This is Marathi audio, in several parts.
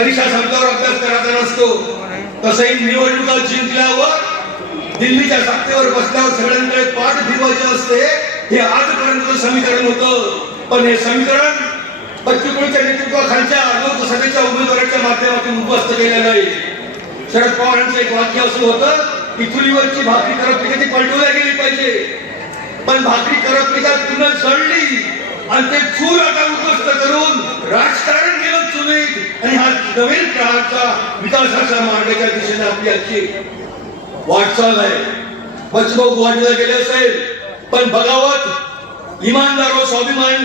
परीक्षा संपल्यावर अभ्यास करायचा नसतो. तसंही निवडणुका जिंकल्यावर दिल्लीच्या सत्तेवर बसल्यावर सगळ्यांकडे पाठ फिरवायचे असते हे आजपर्यंत समीकरण होतं. पण हे समीकरण बच्चूकडूच्या नेतृत्वाखालच्या लोकसभेच्या उमेदवाराच्या माध्यमातून उपस्थित केलेलं आहे. शरद पवारांचं एक वाक्य असं होतं की चुलीवरची भाकरी करपली ती पलटवल्या गेली पाहिजे. पण भाकरी करपली का पुन्हा जळली आणि ते चूल आता उद्ध्वस्त करून राजकारण केलं तुम्ही. आणि हा नवीन काळाचा विकासाच्या मार्गाच्या दिशेने आपली आजची वाटचाल आहे. बचभाऊ गुवाहाटीला गेले असेल पण बगावत ईमानदार व स्वाभिमान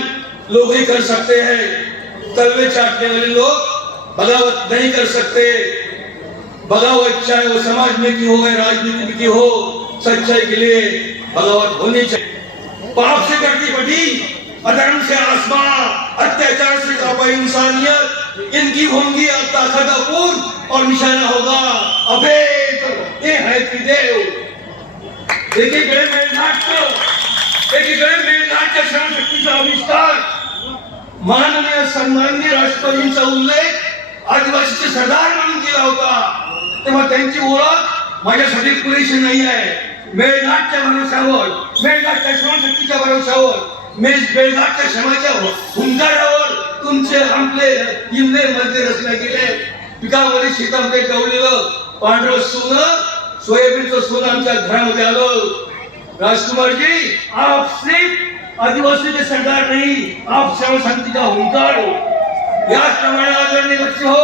लोग ही कर सकते हैं. तलवे चाटने वाले लोग बगावत नहीं कर सकते बगावत चाहे वो समाज में की हो या राजनीति में की हो सच्चाई के लिए बगावत होनी चाहिए पाप से करती बटी अधर्म से आसमां अत्याचार से काबा इंसानियत इनकी होंगी ताकतपूर्ण और निशाना होगा अभेद ये है त्रिदेव एकीकडे मेळघाट एकीकडे मेळघाटच्या श्रमशक्तीचा आविष्कार माननीय सन्माननीय राष्ट्रपतींचा उल्लेख आदिवासीचे सरदार म्हणून केला होता. तेव्हा त्यांची ओळख माझ्यासाठी पुरेशी नाही आहे. मेळघाटच्या भरोशावर मेळघाटच्या श्रमशक्तीच्या भरोशावर मेज मेळघाटच्या क्षमाच्या हुंकारावर तुमचे आपले इंद्रे मध्ये रचले गेले. पिकामध्ये शेतामध्ये गवलेलं पांढरं सोनं सोयाबीनचं सोनं आमच्या घरामध्ये आलं. राजकुमारजी आप सिर्फ आदिवासी के सरदार नहीं आप श्रम शांति का हुंकार हो. याचप्रमाणे आदरणीय बच्चे हो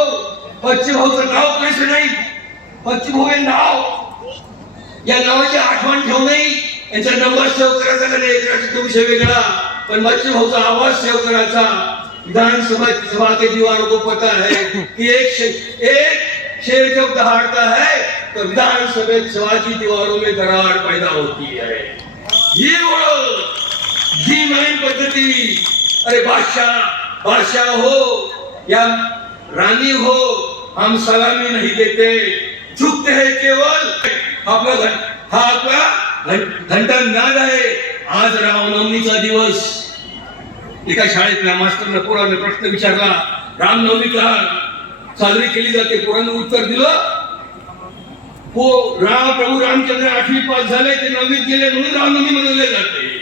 बच्चे भाऊचं नाव कैसे नाही. बच्चे भाऊ हे नाव या नावाची आठवण ठेवू नये. यांचा नंबर सेव्ह करायचा का नाही? याचा विषय वेगळा. पण मच्छी भाऊचा आवाज सेव्ह करायचा. विधानसभा सभा के दीवारों को पता है कि एक शे, एक शेर जब दहाड़ता है तो विधानसभा सभा की दीवारों में दरार पैदा होती है। ये ओळख जी माइन पद्धती। अरे बादशाह बादशाह हो या रानी हो हम सलामी नहीं देते। झुकते हैं केवल आपला घं- हा आपला घं- घंटा नाद आहे. आज रामनवमीचा दिवस. एका शाळेतल्या मास्टरनं पोराने प्रश्न विचारला रामनवमी का साजरी केली जाते पोरानं उत्तर दिलं? हो राम प्रभू रामचंद्र आठवी पास झाले ते नववीत गेले म्हणून रामनवमी मनवले जाते.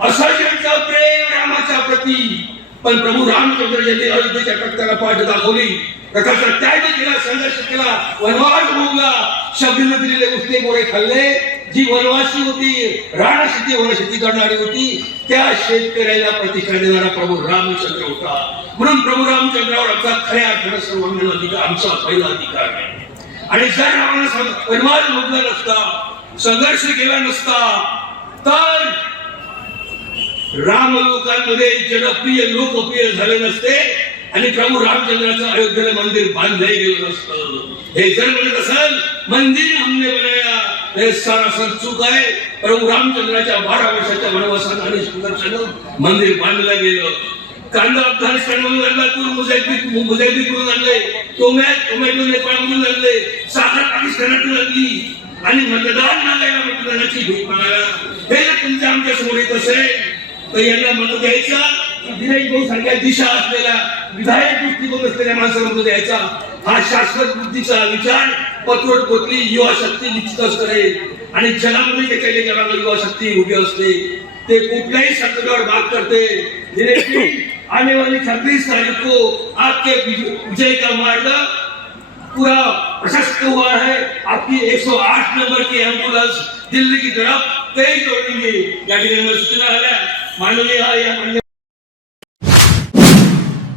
असा ज्यांचा प्रेम रामाच्या प्रती पण प्रभू रामचंद्र यांनी अयोध्येच्या तख्ताला पाठ दाखवली. रथाचा त्याग केला संघर्ष केला वनवास भोगला. शब्दीनं दिलेले उठते मोरे खाल्ले. जी वनवासी होती राणशेती वनशेती करणारी होती त्या शेतकऱ्याला प्रतिष्ठा देणारा प्रभू रामचंद्र होता. म्हणून प्रभू रामचंद्रावर आमचा खऱ्या अर्थानं सर्वांगीण अधिकार आमचा पहिला अधिकार आहे. आणि जर रामानं वनवास भोगला नसता संघर्ष केला नसता तर राम लोकांमध्ये जनप्रिय लोकप्रिय झाले नसते आणि प्रभू रामचंद्राचं अयोध्येला मंदिर बांधलं गेलं नसतं. हे जर म्हणत असाल मंदिर हमने बनाया हे सरासर चूक आहे. प्रभू रामचंद्राच्या बारा वर्षाच्या वनवासात आणि संघर्षानं मंदिर बांधलं गेलं. कांदा अफगाणिस्तानमधून आणला तूर मुजाहिदी करून आणले टोमॅट टोमॅटो नेपाळमधून आणले साखर पाकिस्तानातून आणली. आणि मतदान मागायला मतदानाची भीक मागायला. हे तुमच्या आमच्यासमोर येत असेल. तर यांना मत द्यायचं. विनायक भाऊ सारख्या दिशा असलेल्या विधायक दृष्टिकोन असलेल्या माणसाला द्यायचा हा शाश्वत बुद्धीचा विचार पत्रवट पोतली युवा शक्ती निश्चितच करेल आणि जगामध्ये त्याच्या जगाला युवा शक्ती उभी असते ते कुठल्याही संकटावर बात करते. आने वाली छब्बीस तारीख को आपके विजय का मार्ग पूरा प्रशस्त हुआ है. आपकी 108 नंबर की एम्बुलेंस दिल्ली की तरफ तेज दौड़ेंगे. या ठिकाणी सूचना आल्या. माननीय